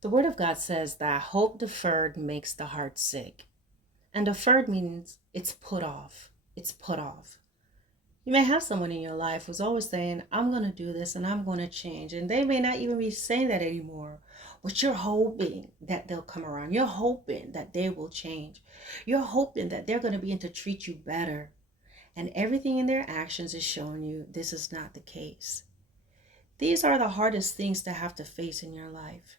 The Word of God says that hope deferred makes the heart sick. And deferred means it's put off. It's put off. You may have someone in your life who's always saying, I'm going to do this and I'm going to change. And they may not even be saying that anymore. But you're hoping that they'll come around. You're hoping that they will change. You're hoping that they're going to begin to treat you better. And everything in their actions is showing you this is not the case. These are the hardest things to have to face in your life.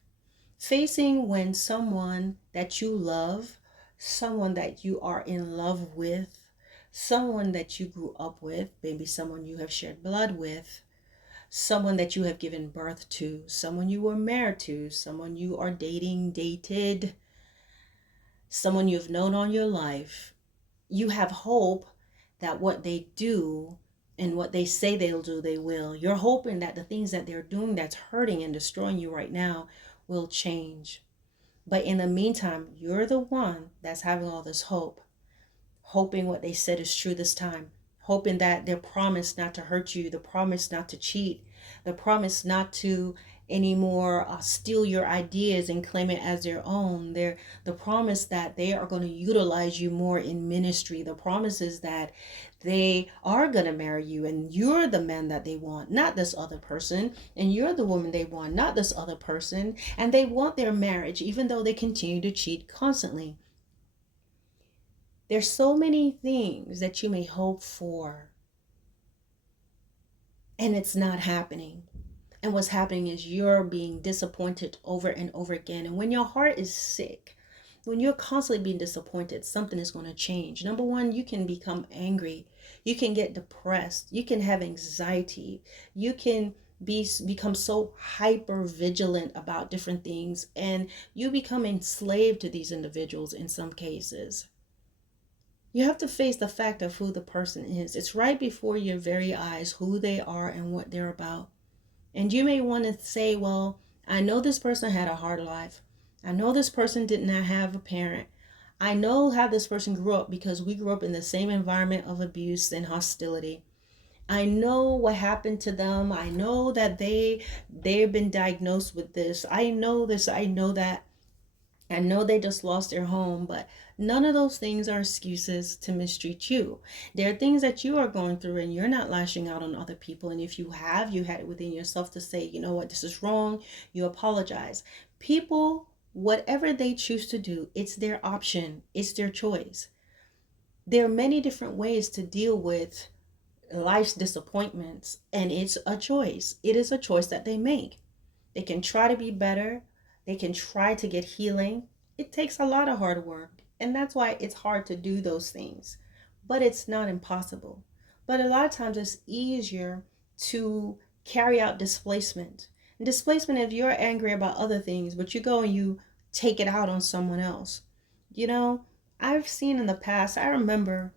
Facing when someone that you love, someone that you are in love with, someone that you grew up with, maybe someone you have shared blood with, someone that you have given birth to, someone you were married to, someone you are dating, dated, someone you've known all your life. You have hope that what they do and what they say they'll do, they will. You're hoping that the things that they're doing that's hurting and destroying you right now will change. But in the meantime, you're the one that's having all this hope, hoping what they said is true this time, hoping that their promise not to hurt you, the promise not to cheat, the promise not to anymore steal your ideas and claim it as their own. The promise that they are going to utilize you more in ministry. The promise is that they are going to marry you and you're the man that they want, not this other person. And you're the woman they want, not this other person. And they want their marriage, even though they continue to cheat constantly. There's so many things that you may hope for, and it's not happening. And what's happening is you're being disappointed over and over again. And when your heart is sick, when you're constantly being disappointed, something is going to change. Number one, you can become angry. You can get depressed. You can have anxiety. You can become so hyper vigilant about different things. And you become enslaved to these individuals in some cases. You have to face the fact of who the person is. It's right before your very eyes who they are and what they're about. And you may want to say, well, I know this person had a hard life. I know this person did not have a parent. I know how this person grew up because we grew up in the same environment of abuse and hostility. I know what happened to them. I know that they've been diagnosed with this. I know this. I know that. I know they just lost their home, but none of those things are excuses to mistreat you. There are things that you are going through and you're not lashing out on other people. And if you have, you had it within yourself to say, you know what, this is wrong. You apologize. People, whatever they choose to do, it's their option. It's their choice. There are many different ways to deal with life's disappointments, and it's a choice. It is a choice that they make. They can try to be better. They can try to get healing. It takes a lot of hard work, and that's why it's hard to do those things. But it's not impossible. But a lot of times it's easier to carry out displacement. And displacement, if you're angry about other things, but you go and you take it out on someone else. You know, I've seen in the past, I remember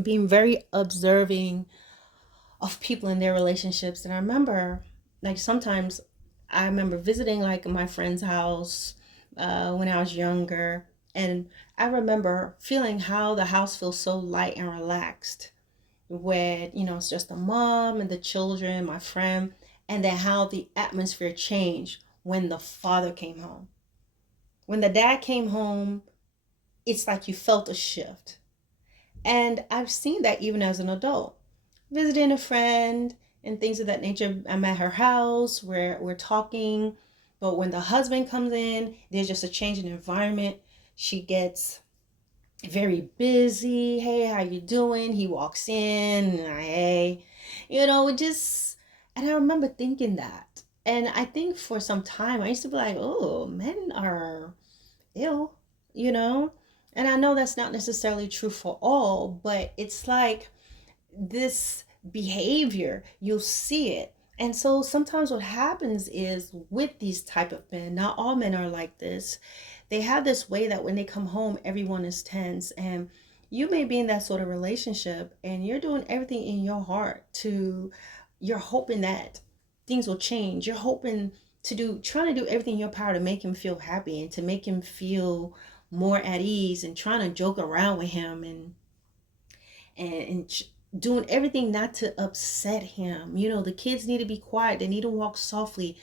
being very observing of people in their relationships. And I remember, like, sometimes I remember visiting, like, my friend's house when I was younger. And I remember feeling how the house feels so light and relaxed when, it's just the mom and the children, my friend, and then how the atmosphere changed when the father came home. When the dad came home, it's like you felt a shift. And I've seen that even as an adult visiting a friend and things of that nature. I'm at her house where we're talking, but when the husband comes in, there's just a change in environment. She gets very busy. Hey, how you doing? He walks in, hey, just, and I remember thinking that. And I think for some time I used to be like, oh, men are ill, you know? And I know that's not necessarily true for all, but it's like this behavior, you'll see it. And so sometimes what happens is with these type of men, not all men are like this, they have this way that when they come home everyone is tense. And you may be in that sort of relationship and you're doing everything in your heart to, you're hoping that things will change. You're hoping trying to do everything in your power to make him feel happy and to make him feel more at ease, and trying to joke around with him and doing everything not to upset him. The kids need to be quiet. They need to walk softly.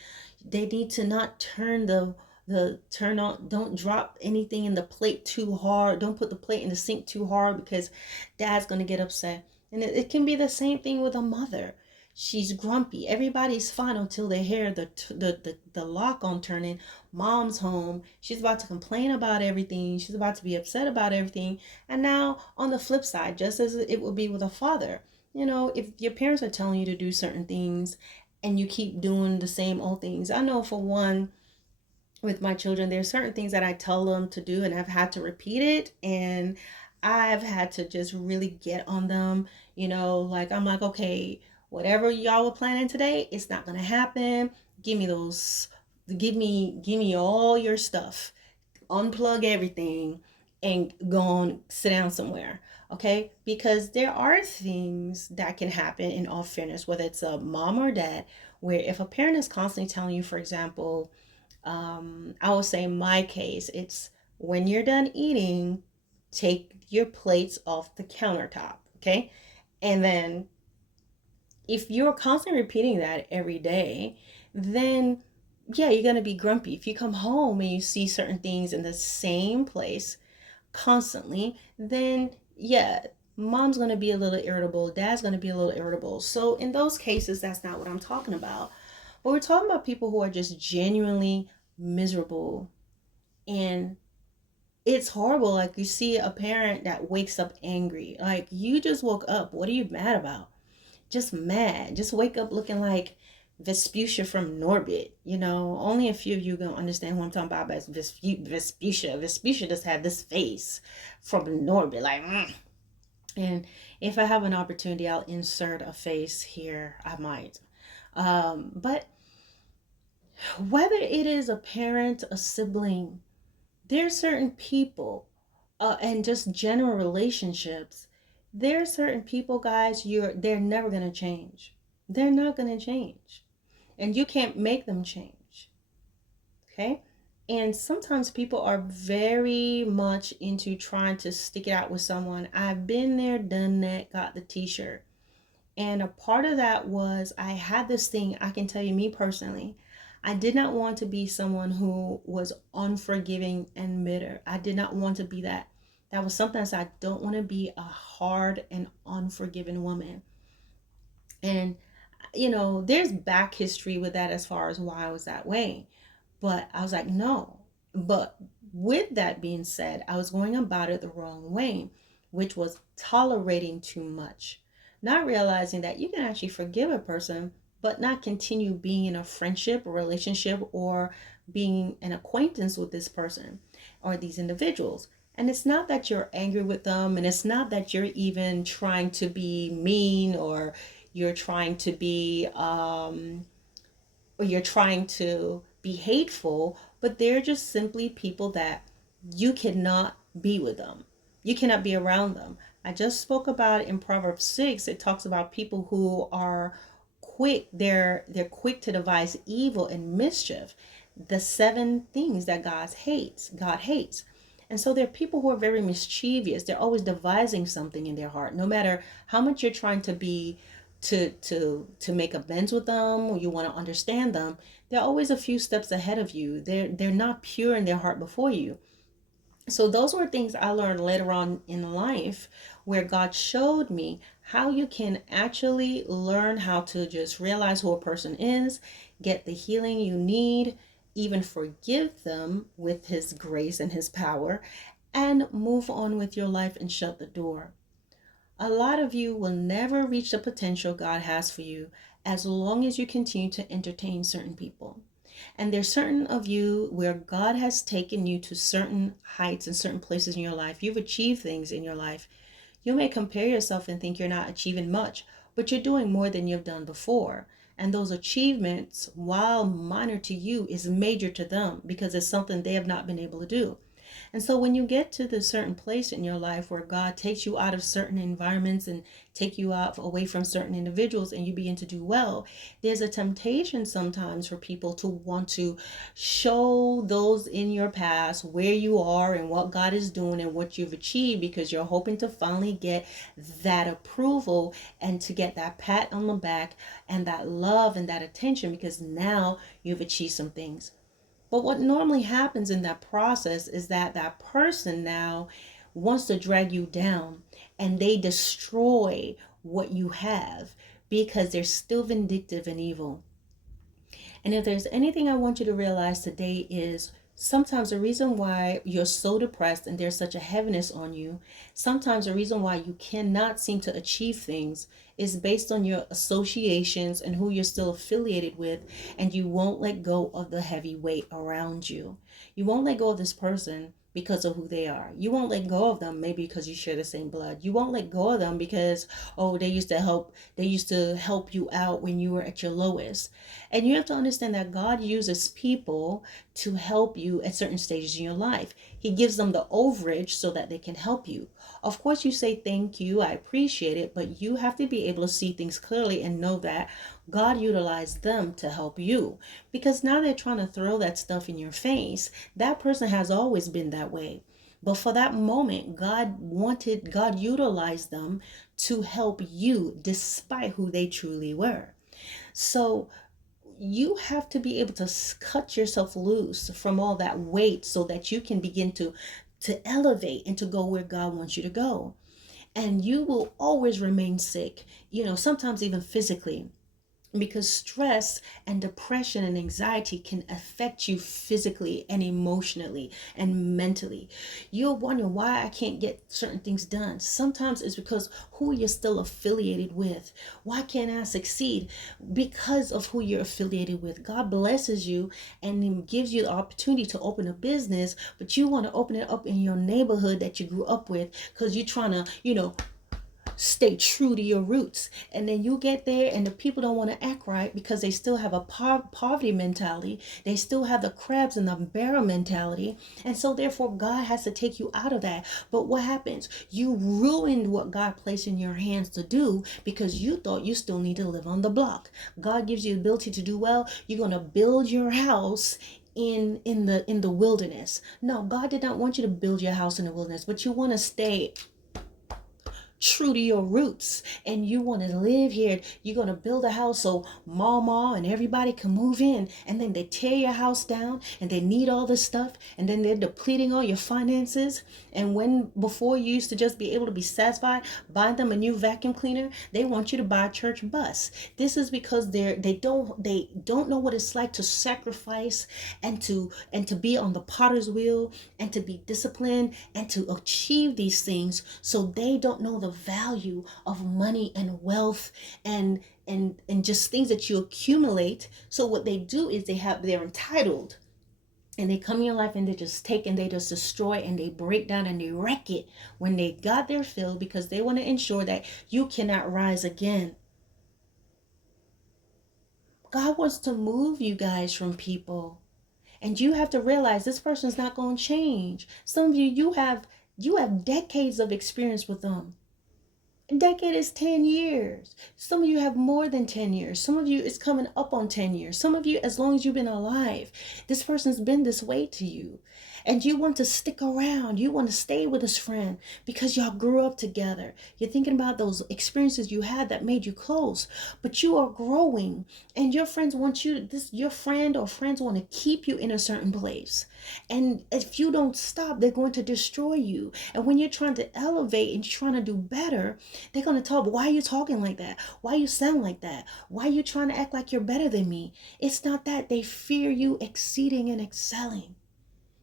They need to not turn the turn on, don't drop anything in the plate too hard. Don't put the plate in the sink too hard because dad's going to get upset. And it can be the same thing with a mother. She's grumpy. Everybody's fine until they hear the lock on turning. Mom's home. She's about to complain about everything. She's about to be upset about everything. And now on the flip side, just as it would be with a father, if your parents are telling you to do certain things and you keep doing the same old things. I know for one, with my children, there's certain things that I tell them to do and I've had to repeat it, and I've had to just really get on them. Like I'm like, okay, whatever y'all were planning today, it's not gonna happen. Give me those, give me all your stuff. Unplug everything and go on, sit down somewhere. Okay? Because there are things that can happen in all fairness, whether it's a mom or dad, where if a parent is constantly telling you, for example, I will say in my case, it's when you're done eating, take your plates off the countertop, okay? And then if you're constantly repeating that every day, then yeah, you're gonna be grumpy. If you come home and you see certain things in the same place constantly, then yeah, mom's gonna be a little irritable, dad's gonna be a little irritable. So in those cases, that's not what I'm talking about. But we're talking about people who are just genuinely miserable, and it's horrible. Like you see a parent that wakes up angry. Like you just woke up. What are you mad about? Just mad. Just wake up looking like Vespucia from Norbit. Only a few of you gonna understand who I'm talking about. But Vespucia. Vespucia just had this face from Norbit. Like, and if I have an opportunity, I'll insert a face here. I might. But whether it is a parent, a sibling, there's certain people, and just general relationships. There are certain people, guys, they're never gonna change. They're not gonna change, and you can't make them change. Okay. And sometimes people are very much into trying to stick it out with someone. I've been there, done that, got the t-shirt. And a part of that was I had this thing, I can tell you, me personally, I did not want to be someone who was unforgiving and bitter. I did not want to be that. That was something I said, I don't want to be a hard and unforgiving woman. And, there's back history with that as far as why I was that way. But I was like, no. But with that being said, I was going about it the wrong way, which was tolerating too much. Not realizing that you can actually forgive a person, but not continue being in a friendship or relationship or being an acquaintance with this person or these individuals. And it's not that you're angry with them, and it's not that you're even trying to be mean, or you're trying to be or you're trying to be hateful, but they're just simply people that you cannot be with them. You cannot be around them. I just spoke about it in Proverbs 6. It talks about people who are quick, they're quick to devise evil and mischief. The 7 things that God hates. And so they're people who are very mischievous. They're always devising something in their heart. No matter how much you're trying to be to make amends with them, or you want to understand them, they're always a few steps ahead of you. They're not pure in their heart before you. So those were things I learned later on in life, where God showed me how you can actually learn how to just realize who a person is, get the healing you need, even forgive them with his grace and his power, and move on with your life and shut the door. A lot of you will never reach the potential God has for you as long as you continue to entertain certain people. And there's certain of you where God has taken you to certain heights and certain places in your life. You've achieved things in your life. You may compare yourself and think you're not achieving much, but you're doing more than you've done before. And those achievements, while minor to you, is major to them because it's something they have not been able to do. And so when you get to the certain place in your life where God takes you out of certain environments and take you out away from certain individuals, and you begin to do well, there's a temptation sometimes for people to want to show those in your past where you are and what God is doing and what you've achieved, because you're hoping to finally get that approval and to get that pat on the back and that love and that attention, because now you've achieved some things. But what normally happens in that process is that that person now wants to drag you down, and they destroy what you have because they're still vindictive and evil. And if there's anything I want you to realize today is sometimes the reason why you're so depressed and there's such a heaviness on you, sometimes the reason why you cannot seem to achieve things is based on your associations and who you're still affiliated with, and you won't let go of the heavy weight around you. You won't let go of this person because of who they are. You won't let go of them maybe because you share the same blood. You won't let go of them because they used to help you out when you were at your lowest. And you have to understand that God uses people to help you at certain stages in your life. He gives them the overage so that they can help you. Of course, you say thank you, I appreciate it, but you have to be able to see things clearly and know that God utilized them to help you. Because now they're trying to throw that stuff in your face. That person has always been that way. But for that moment, God utilized them to help you despite who they truly were. So you have to be able to cut yourself loose from all that weight so that you can begin to elevate and to go where God wants you to go. And you will always remain sick, sometimes even physically, because stress and depression and anxiety can affect you physically and emotionally and mentally. You'll wonder why I can't get certain things done. Sometimes it's because who you're still affiliated with. Why can't I succeed? Because of who you're affiliated with. God blesses you and He gives you the opportunity to open a business, but you want to open it up in your neighborhood that you grew up with because you're trying to, stay true to your roots. And then you get there and the people don't want to act right because they still have a poverty mentality. They still have the crabs in the barrel mentality. And so therefore God has to take you out of that. But what happens? You ruined what God placed in your hands to do because you thought you still need to live on the block. God gives you the ability to do well. You're going to build your house in the wilderness. No, God did not want you to build your house in the wilderness, but you want to stay true to your roots and you want to live here. You're going to build a house so mama and everybody can move in, and then they tear your house down and they need all this stuff, and then they're depleting all your finances. And when before you used to just be able to be satisfied, buy them a new vacuum cleaner, they want you to buy a church bus. This is because they don't know what it's like to sacrifice and to be on the potter's wheel and to be disciplined and to achieve these things. So they don't know the value of money and wealth and just things that you accumulate. So what they do is they're entitled, and they come in your life and they just take and they just destroy and they break down and they wreck it when they got their fill, because they want to ensure that you cannot rise again. God wants to move you guys from people, and you have to realize this person's not going to change. Some of you have decades of experience with them. A decade is 10 years. Some of you have more than 10 years. Some of you is coming up on 10 years. Some of you, as long as you've been alive, this person's been this way to you. And you want to stick around. You want to stay with this friend because y'all grew up together. You're thinking about those experiences you had that made you close. But you are growing, and your friends want your friend or friends want to keep you in a certain place. And if you don't stop, they're going to destroy you. And when you're trying to elevate and you're trying to do better, they're going to talk, why are you talking like that? Why you sound like that? Why are you trying to act like you're better than me? It's not that. They fear you exceeding and excelling.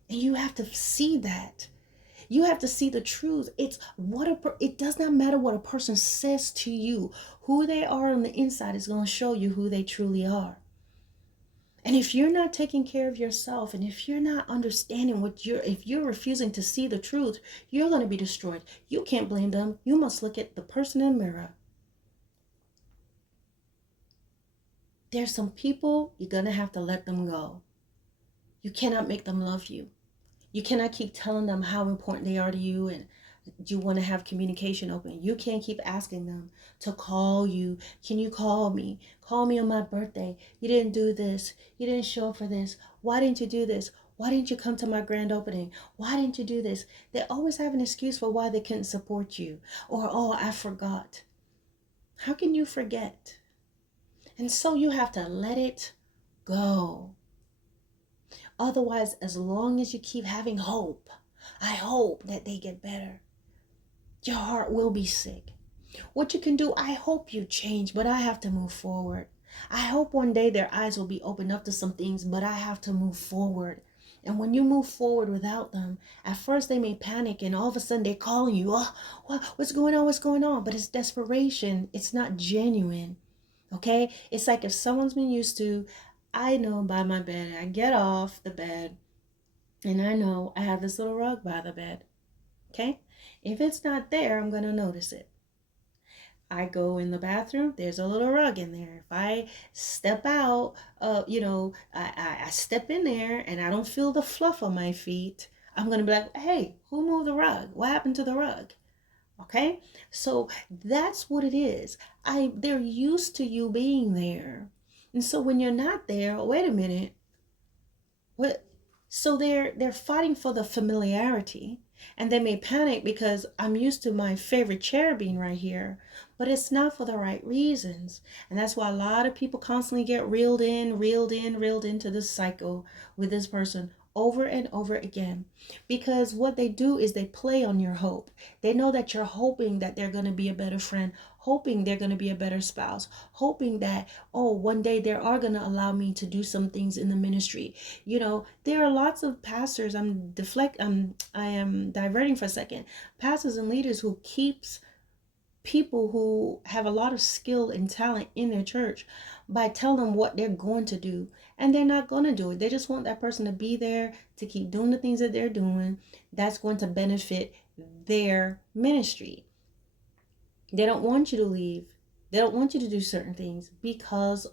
And you have to see that. You have to see the truth. It does not matter what a person says to you. Who they are on the inside is going to show you who they truly are. And if you're not taking care of yourself, and if you're not understanding if you're refusing to see the truth, you're going to be destroyed. You can't blame them. You must look at the person in the mirror. There's some people you're going to have to let them go. You cannot make them love you. You cannot keep telling them how important they are to you, and you want to have communication open. You can't keep asking them to call you. Can you call me? Call me on my birthday. You didn't do this. You didn't show up for this. Why didn't you do this? Why didn't you come to my grand opening? Why didn't you do this? They always have an excuse for why they couldn't support you. Or, oh, I forgot. How can you forget? And so you have to let it go. Otherwise, as long as you keep having hope, I hope that they get better, your heart will be sick. What you can do, I hope you change, but I have to move forward. I hope one day their eyes will be opened up to some things, but I have to move forward. And when you move forward without them, at first they may panic and all of a sudden they're calling you, oh, what's going on? What's going on? But it's desperation. It's not genuine. Okay? It's like if someone's been used to, I know by my bed, I get off the bed and I know I have this little rug by the bed. Okay? If it's not there, I'm going to notice it. I go in the bathroom, there's a little rug in there. If I step out, I step in there and I don't feel the fluff on my feet, I'm going to be like, hey, who moved the rug? What happened to the rug? Okay? So that's what it is. They're used to you being there. And so when you're not there, wait a minute, what? So they're fighting for the familiarity, and they may panic because I'm used to my favorite chair being right here, but it's not for the right reasons. And that's why a lot of people constantly get reeled into this cycle with this person over and over again, because what they do is they play on your hope. They know that you're hoping that they're going to be a better friend, hoping they're going to be a better spouse, hoping that, oh, one day they are going to allow me to do some things in the ministry. There are lots of pastors, I am diverting for a second, pastors and leaders who keeps people who have a lot of skill and talent in their church by telling them what they're going to do, and they're not going to do it. They just want that person to be there to keep doing the things that they're doing that's going to benefit their ministry. They don't want you to leave. They don't want you to do certain things because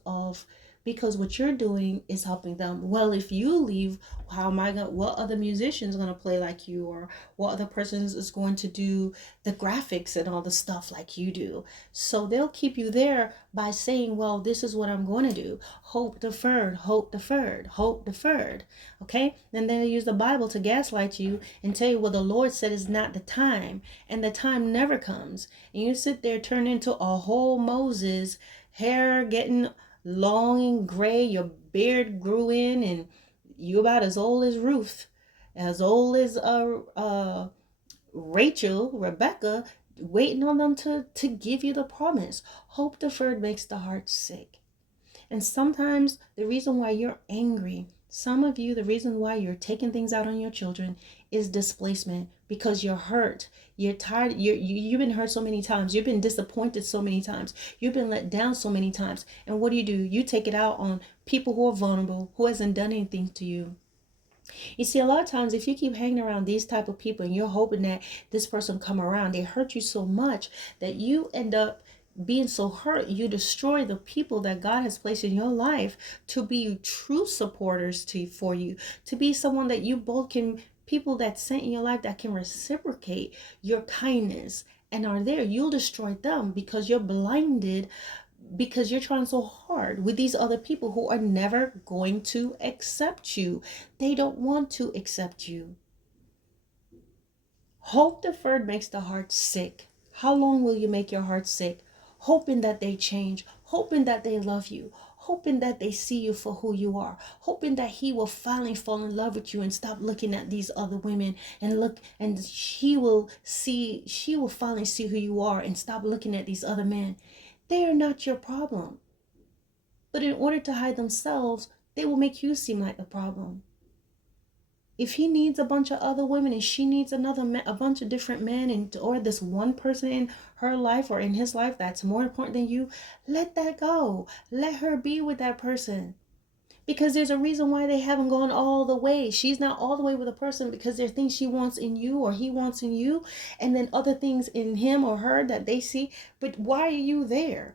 what you're doing is helping them. Well, if you leave, how am I going? What other musicians going to play like you, or what other persons is going to do the graphics and all the stuff like you do? So they'll keep you there by saying, well, this is what I'm going to do. Hope deferred, hope deferred, hope deferred. Okay? And then they use the Bible to gaslight you and tell you, well, the Lord said it's not the time, and the time never comes. And you sit there, turn into a whole Moses, hair getting long and gray, your beard grew in, and you about as old as Ruth, as old as Rebecca, waiting on them to give you the promise. Hope deferred makes the heart sick. And sometimes the reason why you're angry, some of you, the reason why you're taking things out on your children is displacement, because you're hurt. You're tired. You've been hurt so many times. You've been disappointed so many times. You've been let down so many times. And what do? You take it out on people who are vulnerable, who hasn't done anything to you. You see, a lot of times if you keep hanging around these type of people and you're hoping that this person come around, they hurt you so much that you end up being so hurt, you destroy the people that God has placed in your life to be true supporters for you, to be someone that you both can, people that sent in your life that can reciprocate your kindness and are there. You'll destroy them because you're blinded, because you're trying so hard with these other people who are never going to accept you. They don't want to accept you. Hope deferred makes the heart sick. How long will you make your heart sick? Hoping that they change, hoping that they love you, hoping that they see you for who you are, hoping that he will finally fall in love with you and stop looking at these other women and she will finally see who you are and stop looking at these other men. They are not your problem. But in order to hide themselves, they will make you seem like the problem. If he needs a bunch of other women and she needs a bunch of different men, or this one person in her life or in his life that's more important than you, let that go. Let her be with that person. Because there's a reason why they haven't gone all the way. She's not all the way with a person because there are things she wants in you or he wants in you, and then other things in him or her that they see. But why are you there?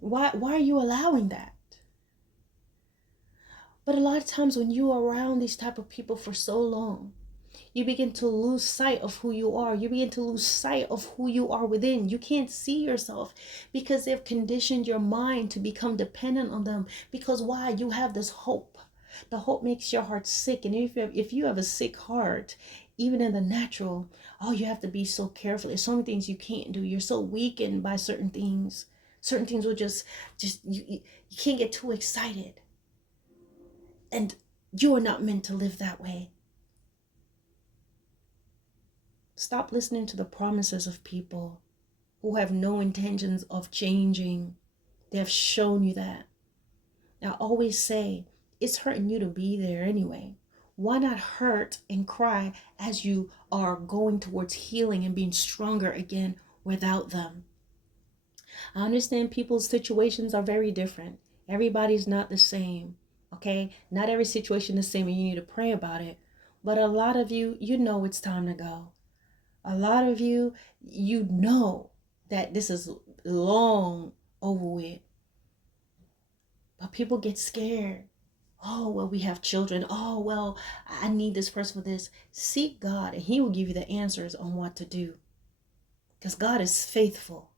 Why are you allowing that? But a lot of times when you are around these type of people for so long, you begin to lose sight of who you are. You begin to lose sight of who you are within. You can't see yourself because they've conditioned your mind to become dependent on them. Because why? You have this hope. The hope makes your heart sick. And if you have a sick heart, even in the natural, oh, you have to be so careful. There's so many things you can't do. You're so weakened by certain things. Certain things will just you can't get too excited. And You are not meant to live that way. Stop listening to the promises of people who have no intentions of changing. They have shown you that. I always say, it's hurting you to be there anyway. Why not hurt and cry as you are going towards healing and being stronger again without them? I understand people's situations are very different. Everybody's not the same. Okay? Not every situation is the same and you need to pray about it. But a lot of you, you know it's time to go. A lot of you, you know that this is long over with. But people get scared. Oh, well, we have children. Oh, well, I need this person for this. Seek God and He will give you the answers on what to do. Because God is faithful.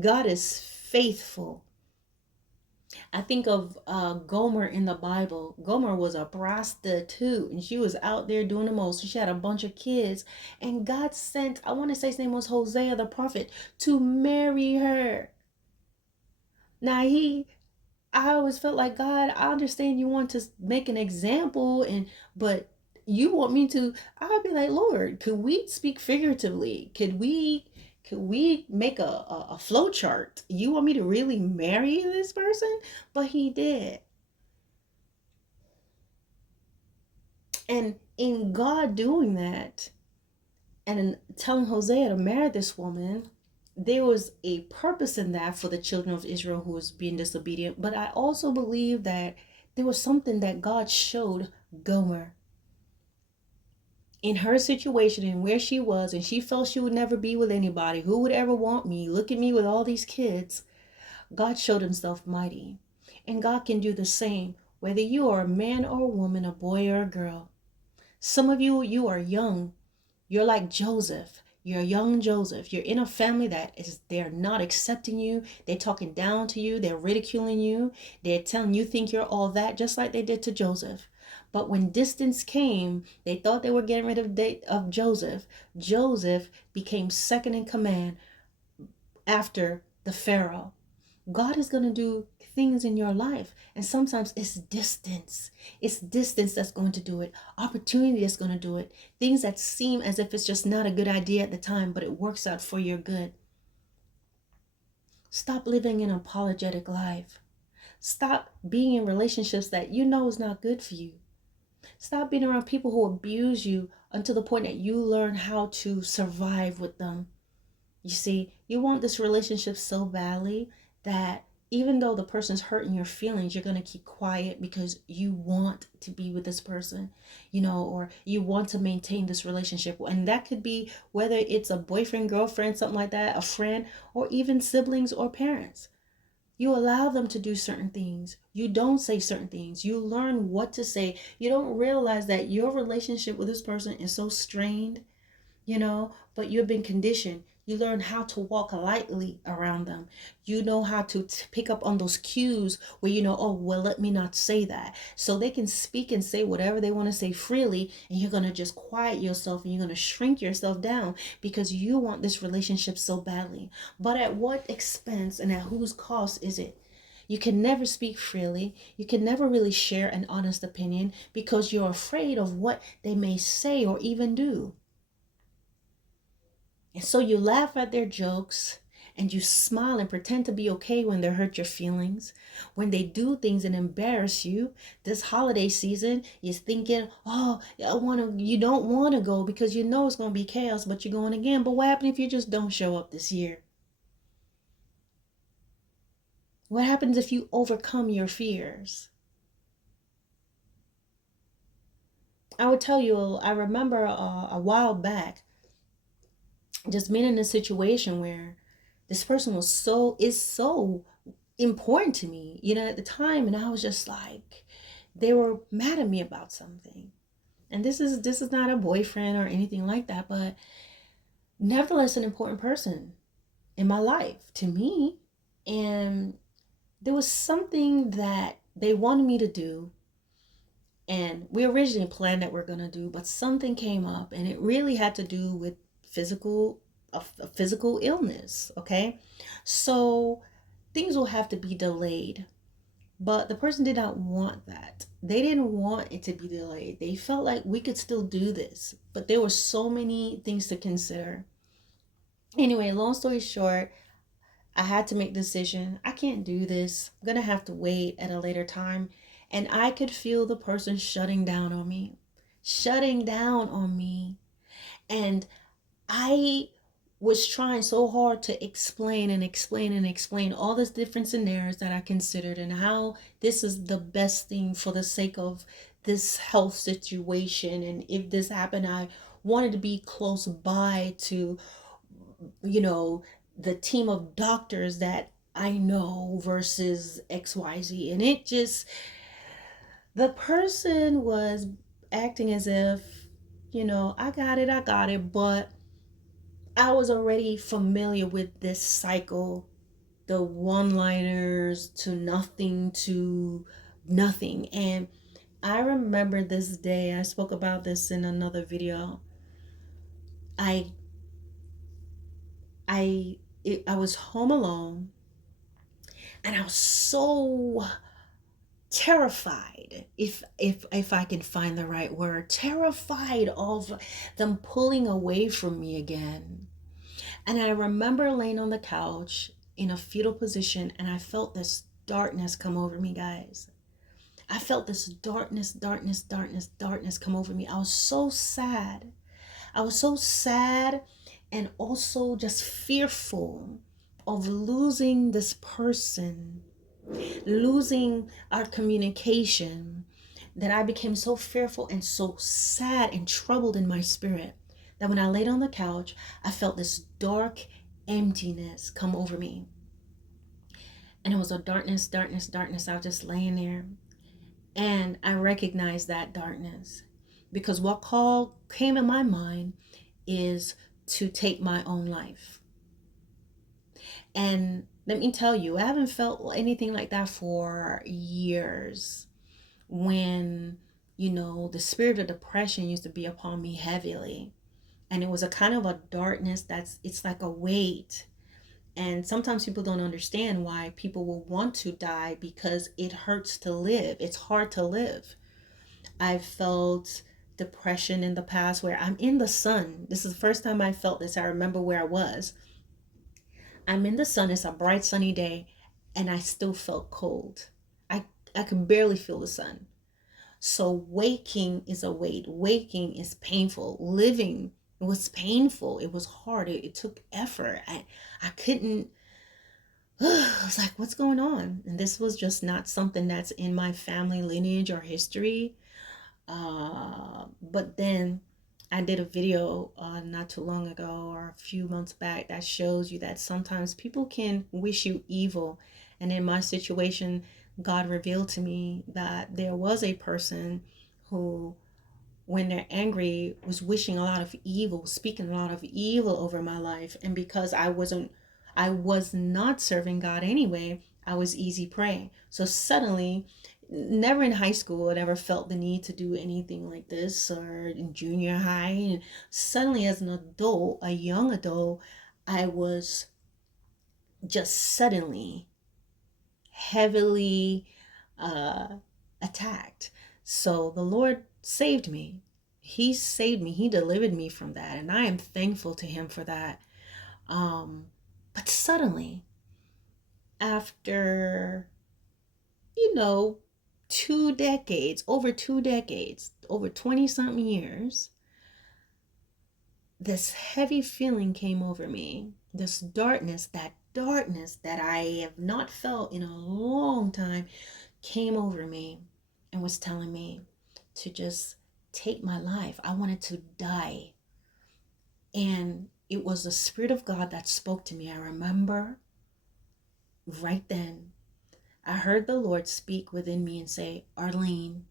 God is faithful. I think of Gomer in the Bible. Gomer was a prostitute and she was out there doing the most. She had a bunch of kids. And God sent, I want to say his name was Hosea the prophet, to marry her. Now I always felt like, God, I understand you want to make an example, but you want me to, I'll be like, Lord, could we speak figuratively? Could we make a flow chart? You want me to really marry this person? But he did. And in God doing that and telling Hosea to marry this woman, there was a purpose in that for the children of Israel who was being disobedient. But I also believe that there was something that God showed Gomer in her situation and where she was, and she felt she would never be with anybody. Who would ever want me? Look at me with all these kids. God showed himself mighty. And God can do the same, whether you are a man or a woman, a boy or a girl. Some of you, you are young. You're like Joseph. You're young Joseph. You're in a family they're not accepting you. They're talking down to you. They're ridiculing you. They're telling you think you're all that, just like they did to Joseph. But when distance came, they thought they were getting rid of Joseph. Joseph became second in command after the Pharaoh. God is going to do things in your life. And sometimes it's distance. It's distance that's going to do it. Opportunity that's going to do it. Things that seem as if it's just not a good idea at the time, but it works out for your good. Stop living an apologetic life. Stop being in relationships that you know is not good for you. Stop being around people who abuse you until the point that you learn how to survive with them. You see, you want this relationship so badly that even though the person's hurting your feelings, you're going to keep quiet because you want to be with this person, or you want to maintain this relationship. And that could be whether it's a boyfriend, girlfriend, something like that, a friend, or even siblings or parents. You allow them to do certain things. You don't say certain things. You learn what to say. You don't realize that your relationship with this person is so strained, but you've been conditioned. You learn how to walk lightly around them. You know how to pick up on those cues where oh, well, let me not say that. So they can speak and say whatever they want to say freely, and you're going to just quiet yourself and you're going to shrink yourself down because you want this relationship so badly. But at what expense and at whose cost is it? You can never speak freely. You can never really share an honest opinion because you're afraid of what they may say or even do. And so you laugh at their jokes and you smile and pretend to be okay when they hurt your feelings. When they do things and embarrass you, this holiday season, you're thinking, oh, you don't want to go because you know it's going to be chaos, but you're going again. But what happens if you just don't show up this year? What happens if you overcome your fears? I would tell you, I remember a while back, just being in a situation where this person is so important to me, at the time, and I was just like, they were mad at me about something. And this is not a boyfriend or anything like that, but nevertheless an important person in my life to me. And there was something that they wanted me to do, and we originally planned that we're going to do, but something came up and it really had to do with a physical illness. Okay, so things will have to be delayed But the person did not want that. They didn't want it to be delayed. They felt like we could still do this, but there were so many things to consider. Anyway, long story short, I had to make a decision. I can't do this. I'm going to have to wait at a later time. And I could feel the person shutting down on me, shutting down on me. And I was trying so hard to explain and explain and explain all the different scenarios that I considered and how this is the best thing for the sake of this health situation. And if this happened, I wanted to be close by to, you know, the team of doctors that I know versus XYZ. And it just, the person was acting as if, I got it, but I was already familiar with this cycle, the one liners to nothing to nothing. And I remember this day, I spoke about this in another video. I I was home alone and I was so terrified, if I can find the right word, terrified of them pulling away from me again. And I remember laying on the couch in a fetal position and I felt this darkness come over me, guys. I felt this darkness come over me. I was so sad. I was so sad and also just fearful of losing this person, losing our communication, that I became so fearful and so sad and troubled in my spirit that when I laid on the couch, I felt this dark emptiness come over me. And it was a darkness. I was just laying there. And I recognized that darkness because what call came in my mind is to take my own life. And let me tell you, I haven't felt anything like that for years. When, the spirit of depression used to be upon me heavily. And it was a kind of a darkness it's like a weight. And sometimes people don't understand why people will want to die because it hurts to live. It's hard to live. I've felt depression in the past where I'm in the sun. This is the first time I felt this. I remember where I was. I'm in the sun. It's a bright sunny day and I still felt cold. I could barely feel the sun. So waking is a weight. Waking is painful. Living was painful. It was hard. It took effort. I couldn't. I was like, what's going on? And this was just not something that's in my family lineage or history. But then I did a video not too long ago or a few months back that shows you that sometimes people can wish you evil. And in my situation, God revealed to me that there was a person who, when they're angry, was wishing a lot of evil, speaking a lot of evil over my life. And because I was not serving God anyway, I was easy prey. So suddenly, never in high school I ever felt the need to do anything like this, or in junior high. And suddenly, as an adult, a young adult, I was just suddenly heavily uh, attacked. So the Lord saved me. He saved me. He delivered me from that. And I am thankful to Him for that. But suddenly, after, you know, 2 decades, over 20 something years, this heavy feeling came over me. This darkness that I have not felt in a long time came over me and was telling me to just take my life. I wanted to die. And it was the Spirit of God that spoke to me. I remember right then, I heard the Lord speak within me and say, Arlene,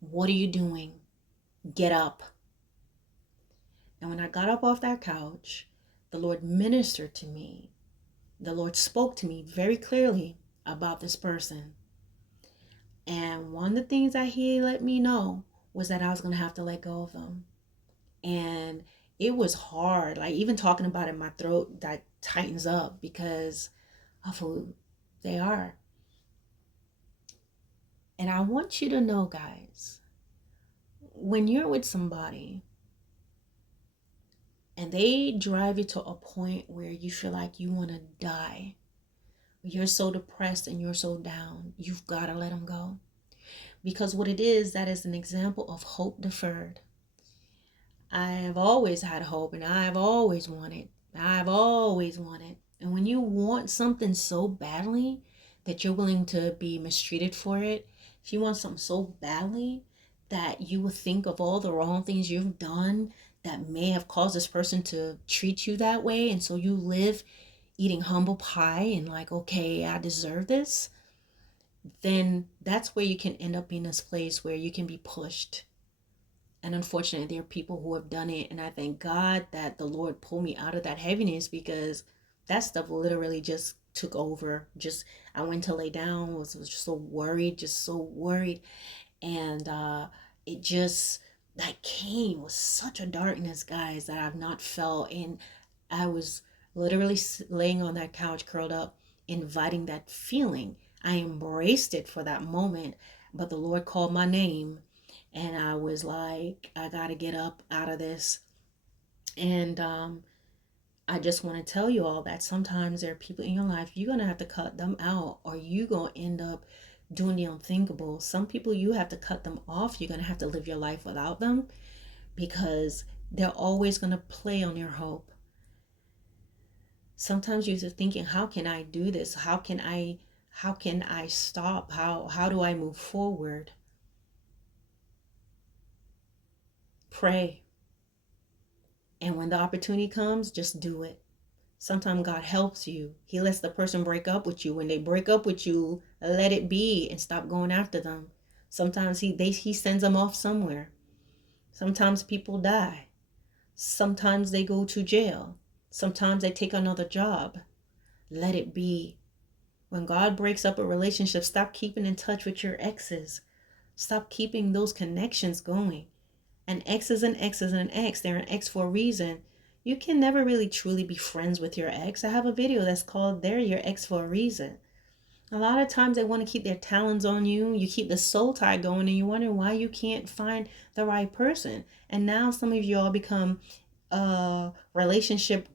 what are you doing? Get up. And when I got up off that couch, the Lord ministered to me. The Lord spoke to me very clearly about this person. And one of the things that He let me know was that I was going to have to let go of them. And it was hard. Like, even talking about it, my throat that tightens up because of who they are. And I want you to know, guys, when you're with somebody and they drive you to a point where you feel like you want to die, you're so depressed and you're so down, you've got to let them go. Because what it is, that is an example of hope deferred. I have always had hope and I've always wanted. I've always wanted. And when you want something so badly that you're willing to be mistreated for it, if you want something so badly that you will think of all the wrong things you've done that may have caused this person to treat you that way, and so you live eating humble pie and like, okay, I deserve this, then that's where you can end up in this place where you can be pushed. And unfortunately, there are people who have done it. And I thank God that the Lord pulled me out of that heaviness, because that stuff literally just took over. Just, I went to lay down, was just so worried, just so worried. And it just, that came with such a darkness, guys, that I've not felt. And I was literally laying on that couch, curled up, inviting that feeling. I embraced it for that moment, but the Lord called my name, and I was like, I gotta get up out of this. And I just want to tell you all that sometimes there are people in your life, you're gonna have to cut them out, or you gonna end up doing the unthinkable. Some people, you have to cut them off. You're gonna have to live your life without them, because they're always gonna play on your hope. Sometimes you're thinking, how can I do this? How can I stop? How do I move forward? Pray. And when the opportunity comes, just do it. Sometimes God helps you. He lets the person break up with you. When they break up with you, let it be and stop going after them. Sometimes he sends them off somewhere. Sometimes people die. Sometimes they go to jail. Sometimes they take another job. Let it be. When God breaks up a relationship, stop keeping in touch with your exes. Stop keeping those connections going. An ex is an ex is an ex. They're an ex for a reason. You can never really truly be friends with your ex. I have a video that's called They're Your Ex for a Reason. A lot of times they want to keep their talons on you. You keep the soul tie going and you wonder why you can't find the right person. And now some of you all become relationship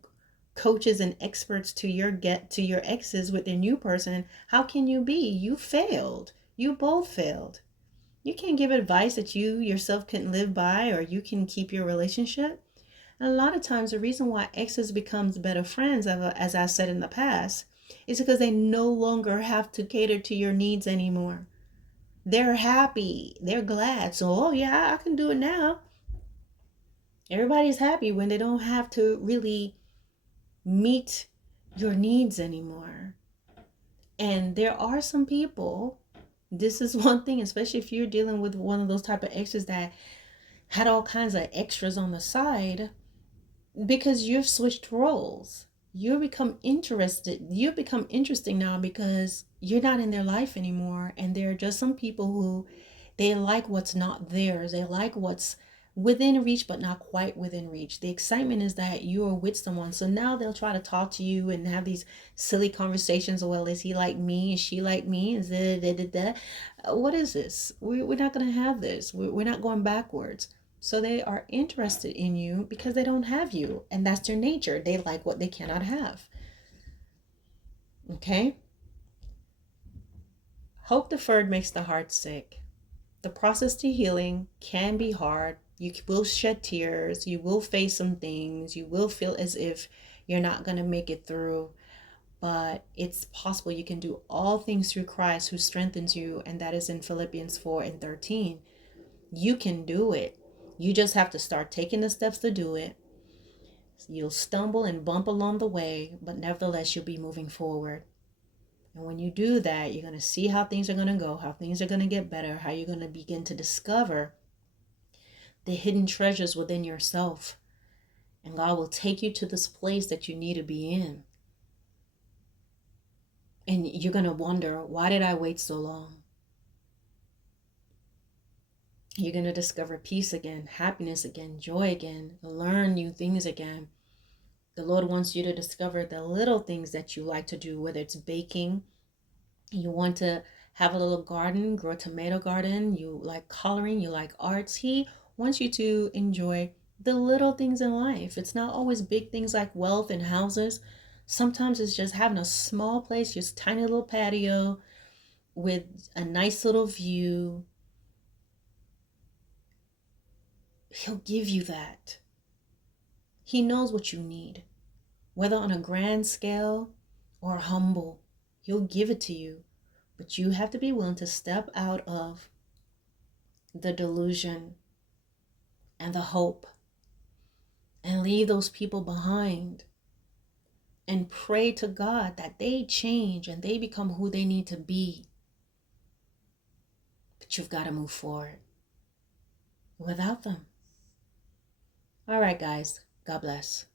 coaches and experts to your exes with their new person. How can you be? You failed. You both failed. You can't give advice that you yourself couldn't live by, or you can keep your relationship. And a lot of times the reason why exes becomes better friends, as I said in the past, is because they no longer have to cater to your needs anymore. They're happy. They're glad. So, oh yeah, I can do it now. Everybody's happy when they don't have to really meet your needs anymore. And there are some people, this is one thing, especially if you're dealing with one of those type of exes that had all kinds of extras on the side, because you've switched roles. You become interesting now because you're not in their life anymore, and there are just some people who, they like what's not theirs. They like what's within reach but not quite within reach. The excitement is that you are with someone, so now they'll try to talk to you and have these silly conversations. Well, is he like me? Is she like me? Is it what is this? We're not going to have this. We're not going backwards. So they are interested in you because they don't have you, and that's their nature. They like what they cannot have. Okay? Hope deferred makes the heart sick. The process to healing can be hard. You will shed tears. You will face some things. You will feel as if you're not going to make it through. But it's possible. You can do all things through Christ who strengthens you. And that is in Philippians 4:13. You can do it. You just have to start taking the steps to do it. You'll stumble and bump along the way, but nevertheless, you'll be moving forward. And when you do that, you're going to see how things are going to go, how things are going to get better, how you're going to begin to discover the hidden treasures within yourself. And God will take you to this place that you need to be in. And you're going to wonder, why did I wait so long? You're going to discover peace again, happiness again, joy again, learn new things again. The Lord wants you to discover the little things that you like to do, whether it's baking, you want to have a little garden, grow a tomato garden, you like coloring, you like arts. He wants you to enjoy the little things in life. It's not always big things like wealth and houses. Sometimes it's just having a small place, just tiny little patio with a nice little view. He'll give you that. He knows what you need, whether on a grand scale or humble. He'll give it to you, but you have to be willing to step out of the delusion and the hope and leave those people behind and pray to God that they change and they become who they need to be. But you've got to move forward without them. All right, guys. God bless.